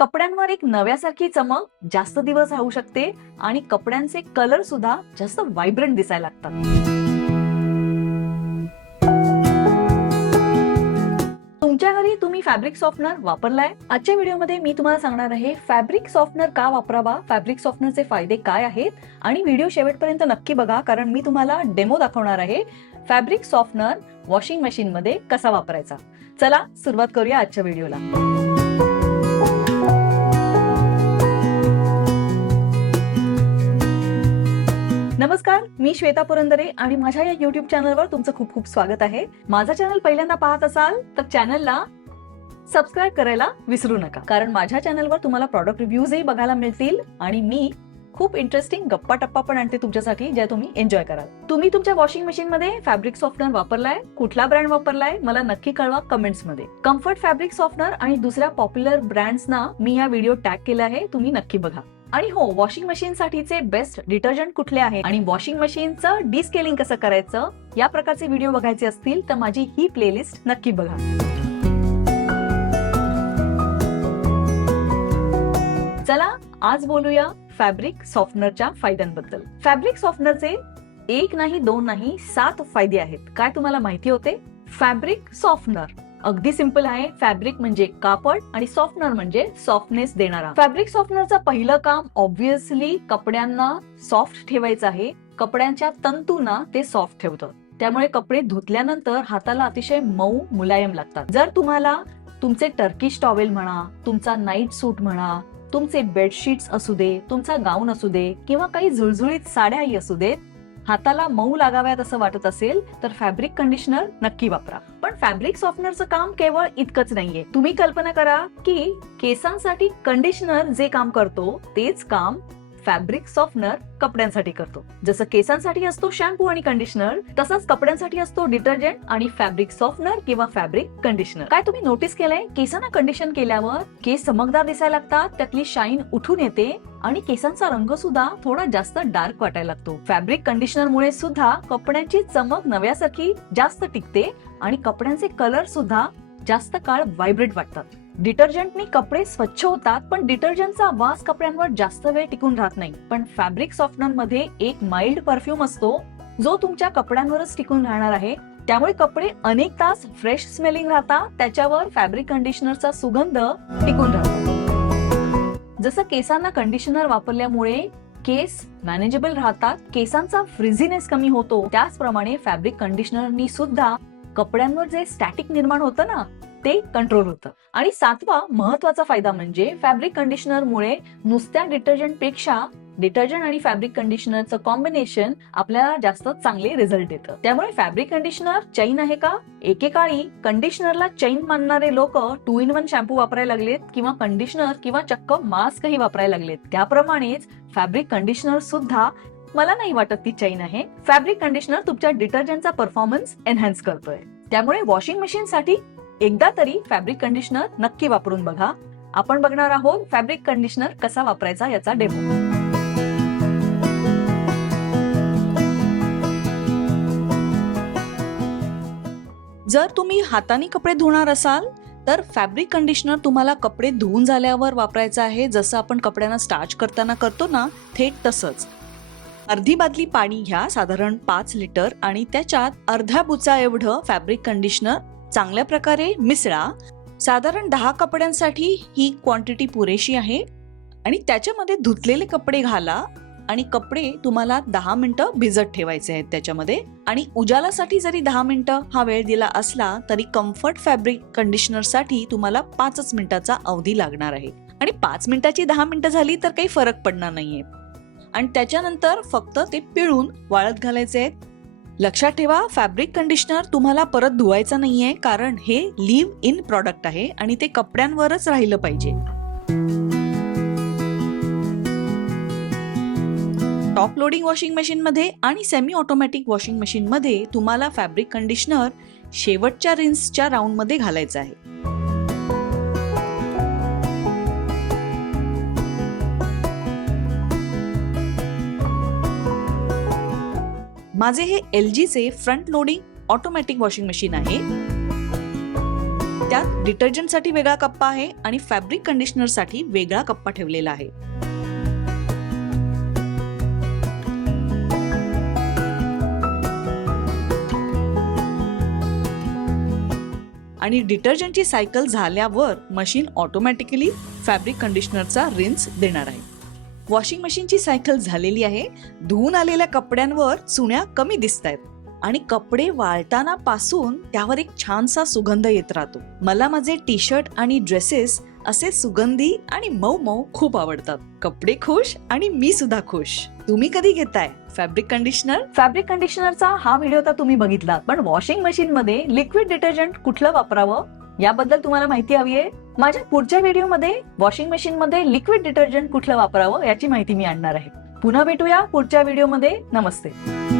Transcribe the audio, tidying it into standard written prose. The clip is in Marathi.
कपड्यांवर एक नव्यासारखी चमक जास्त दिवस राहू शकते आणि कपड्यांचे कलर सुद्धा जास्त व्हायब्रंट दिसायला लागतात. तुमच्या घरी तुम्ही फॅब्रिक सॉफ्टनर वापरलाय? आजच्या व्हिडिओमध्ये मी तुम्हाला सांगणार आहे फॅब्रिक सॉफ्टनर का वापरावा, फॅब्रिक सॉफ्टनरचे फायदे काय आहेत आणि व्हिडिओ शेवटपर्यंत नक्की बघा, कारण मी तुम्हाला डेमो दाखवणार आहे फॅब्रिक सॉफ्टनर वॉशिंग मशीन मध्ये कसा वापरायचा. चला सुरुवात करूया आजच्या व्हिडिओला. नमस्कार, मी श्वेता पुरंदरे आणि माझ्या या YouTube चॅनलवर तुमचं खूप खूप स्वागत आहे. माझा चॅनल पहिल्यांदा पाहत असाल तर चॅनलला सबस्क्राईब करायला विसरू नका, कारण माझ्या चॅनलवर तुम्हाला प्रॉडक्ट रिव्ह्यूजही बघायला मिळतील आणि मी खूप इंटरेस्टिंग गप्पा टप्पा पण आणते तुमच्यासाठी, ज्या तुम्ही एन्जॉय कराल. तुम्ही तुमच्या वॉशिंग मशीन मध्ये फॅब्रिक सॉफ्टनर वापरलाय? कुठला ब्रँड वापरलाय मला नक्की कळवा कमेंट्स मध्ये. कम्फर्ट फॅब्रिक सॉफ्टनर आणि दुसऱ्या पॉप्युलर ब्रँड्सना मी या व्हिडिओ टॅग केला आहे, तुम्ही नक्की बघा. आणि हो, वॉशिंग मशीन साठीचे बेस्ट डिटर्जंट कुठले आहे आणि वॉशिंग मशीनचं डिस्केलिंग कसं करायचं या प्रकारचे व्हिडिओ बघायचे असतील तर माझी ही प्लेलिस्ट नक्की बघा. चला आज बोलूया फॅब्रिक सॉफ्टनरच्या फायद्यांबद्दल. फॅब्रिक सॉफ्टनरचे एक नाही, दोन नाही, 7 फायदे आहेत. काय तुम्हाला माहिती होते? फॅब्रिक सॉफ्टनर अगदी सिंपल आहे. फॅब्रिक म्हणजे कापड आणि सॉफ्टनर म्हणजे सॉफ्टनेस देणारा. फॅब्रिक सॉफ्टनरचं पहिलं काम ऑब्व्हियसली कपड्यांना सॉफ्ट ठेवायचं आहे. कपड्यांच्या तंतूंना ते सॉफ्ट ठेवतं, त्यामुळे कपडे धुतल्यानंतर हाताला अतिशय मऊ मुलायम लागतात. जर तुम्हाला तुमचे टर्किश टॉवेल म्हणा, तुमचा नाईट सूट म्हणा, तुमचे बेडशीट्स असू दे, तुमचा गाऊन असू दे किंवा काही झुळझुळीत साड्याही असू देत, हाताला मऊ लागाव्यात असं वाटत असेल तर फॅब्रिक कंडिशनर नक्की वापरा. पण फॅब्रिक सॉफ्टनरचं काम केवळ इतकंच नाहीये. तुम्ही कल्पना करा की केसांसाठी कंडिशनर जे काम करतो तेच काम फॅब्रिक सॉफ्टनर कपड्यांसाठी करतो. जसं केसांसाठी असतो शॅम्पू आणि कंडिशनर, तसंच कपड्यांसाठी असतो डिटर्जंट आणि फॅब्रिक सॉफ्टनर किंवा फॅब्रिक कंडिशनर. काय तुम्ही नोटीस केलंय? केसांना कंडिशन केल्यावर केस चमकदार दिसायला लागतात, त्यातली शाईन उठून येते आणि केसांचा रंग सुद्धा थोडा जास्त डार्क वाटायला लागतो. फॅब्रिक कंडिशनर मुळे सुद्धा कपड्यांची चमक नव्यासारखी जास्त टिकते आणि कपड्यांचे कलर सुद्धा जास्त काळ व्हायब्रंट वाटतात. डिटर्जंटनी कपडे स्वच्छ होतात, पण डिटर्जंटचा वास कपड्यांवर जास्त वेळ टिकून राहत नाही. पण फॅब्रिक सॉफ्टनर मध्ये एक माइल्ड परफ्यूम असतो जो तुमच्या कपड्यांवरच टिकून राहणार आहे, त्यामुळे कपडे अनेक तास फ्रेश स्मेलिंग राहतात. त्याच्यावर फॅब्रिक कंडिशनरचा सुगंध टिकून राहतो. जसं केसांना कंडिशनर वापरल्यामुळे केस मॅनेजेबल राहतात, केसांचा फ्रिझीनेस कमी होतो, त्याचप्रमाणे फॅब्रिक कंडिशनरनी सुद्धा कपड्यांवर जे स्टॅटिक निर्माण होतं ना ते कंट्रोल होतं. आणि 7वा महत्वाचा फायदा म्हणजे फॅब्रिक कंडिशनर मुळे नुसत्या डिटर्जंट पेक्षा डिटर्जंट आणि फॅब्रिक कंडिशनरचं कॉम्बिनेशन आपल्याला जास्त चांगले रिझल्ट येतं. त्यामुळे फॅब्रिक कंडिशनर चैन आहे का? एकेकाळी कंडिशनरला चैन मानणारे लोक 2 in 1 शॅम्पू वापरायला लागलेत किंवा कंडिशनर किंवा चक्क मास्कही वापरायला लागलेत. त्याप्रमाणेच फॅब्रिक कंडिशनर सुद्धा मला नाही वाटत ती चैन आहे. फॅब्रिक कंडिशनर तुमच्या डिटर्जंटचा परफॉर्मन्स एनहान्स करतोय. त्यामुळे वॉशिंग मशीन साठी एकदा तरी फॅब्रिक कंडिशनर नक्की वापरून बघा. आपण बघणार आहोत फॅब्रिक कंडिशनर कसा वापरायचा याचा डेमो. जर तुम्ही हाताने कपडे धुणार असाल तर फॅब्रिक कंडिशनर तुम्हाला कपडे धुवून झाल्यावर वापरायचं आहे. जसं आपण कपड्यांना स्टार्च करताना करतो ना, थेट तसंच. अर्धी बादली पाणी घ्या, साधारण 5 लिटर, आणि त्याच्यात अर्ध्या बुचा एवढं फॅब्रिक कंडिशनर चांगल्या प्रकारे मिसळा. साधारण 10 कपड्यांसाठी ही क्वांटिटी पुरेशी आहे. आणि त्याच्यामध्ये धुतलेले कपडे घाला आणि कपडे तुम्हाला 10 मिनिटं भिजत ठेवायचे आहेत त्याच्यामध्ये. आणि उजालासाठी जरी 10 मिनिटं हा वेळ दिला असला तरी कम्फर्ट फॅब्रिक कंडिशनर साठी तुम्हाला 5 मिनिटाचा अवधी लागणार आहे. आणि 5 मिनिटाची 10 मिनिटं झाली तर काही फरक पडणार नाहीये. आणि त्याच्यानंतर फक्त ते पिळून वाळत घालायचे आहेत. लक्षात ठेवा, फॅब्रिक कंडिशनर तुम्हाला परत धुवायचं नाहीये, कारण हे लिव्ह इन प्रॉडक्ट आहे आणि ते कपड्यांवरच राहिलं पाहिजे. टॉप लोडिंग वॉशिंग मशीन मध्ये आणि सेमी ऑटोमॅटिक वॉशिंग मशीन मध्ये तुम्हाला फॅब्रिक कंडिशनर शेवटच्या रिन्सच्या राऊंड मध्ये घालायचं आहे. माझे हे LGचे front loading automatic washing machine आहे. त्यात डिटर्जंटसाठी वेगळा कप्पा आहे आणि फॅब्रिक कंडिशनरसाठी वेगळा कप्पा ठेवलेला आहे. आणि डिटर्जंटची सायकल झाल्यावर मशीन ऑटोमॅटिकली फॅब्रिक कंडिशनरचा रिन्स देणार आहे. वॉशिंग मशीनची सायकल झालेली आहे. धुवून आलेल्या कपड्यांवर चुण्या कमी दिसतायत आणि कपडे वाळताना पासून त्यावर एक छानसा सुगंध येत राहतो. मला माझे टी शर्ट आणि ड्रेसेस असे सुगंधी आणि मऊ मऊ खूप आवडतात. कपडे खुश आणि मी सुद्धा खुश. तुम्ही कधी घेताय फॅब्रिक कंडिशनर? फॅब्रिक कंडिशनरचा हा व्हिडिओ तर तुम्ही बघितला, पण वॉशिंग मशीन मध्ये लिक्विड डिटर्जंट कुठलं वापरावं याबद्दल तुम्हाला माहिती हवी आहे. माझ्या पुढच्या व्हिडिओमध्ये वॉशिंग मशीन मध्ये लिक्विड डिटर्जंट कुठलं वापरावं याची माहिती मी आणणार आहे. पुन्हा भेटूया पुढच्या व्हिडिओमध्ये. नमस्ते.